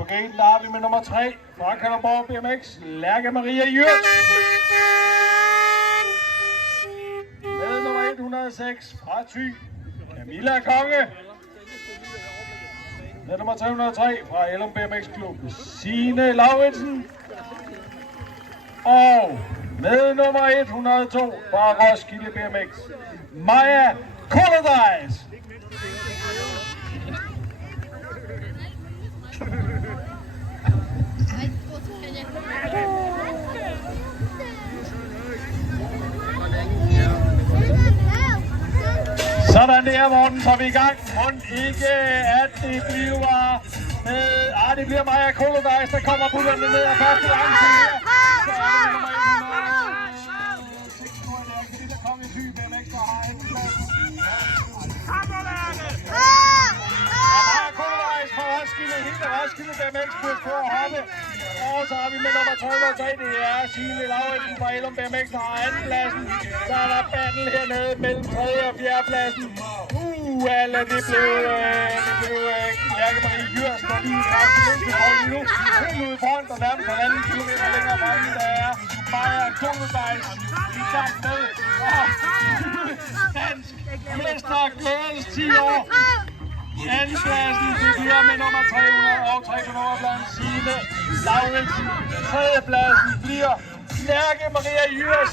På gaten der har vi med nummer 3 fra Kalundborg BMX, Lærke Maria Jyrt. Med nummer 106 fra Thy, Camilla Konge. Med nummer 303 fra Ellum BMX Klub, Signe Lauritsen. Og med nummer 102 fra Roskilde BMX, Maja Kollodajs. Sådan der, Morten, så er vi i gang. Morten ikke, at det bliver med... det bliver Maja Kollodajs, der kommer bullerne ned af første lang side. Så er det nummer 106, der kommer i Thy BMX, der har en plads. Maja Kollodajs fra Roskilde, hele Roskilde BMX burde på at hoppe. Og så har vi med nummer 303, det er Signe Lauritsen fra Ellum BMX, der har andenpladsen. Så er der battle hernede mellem 3. og 4. pladsen. Alle, det blev Lærke Marie Jyrt, der lige kraftigt ind til forhold lige nu. Helt ude foran, der nærmest 1,5 kilometer længere fremme, der er Maja Kollodajs i gang med. Dansk mester glædes 10 år. Andenpladsen, det bliver med nummer 303 på nummerpladen, Signe Lauritsen. 3. pladsen bliver Lærke Maria Jyrt.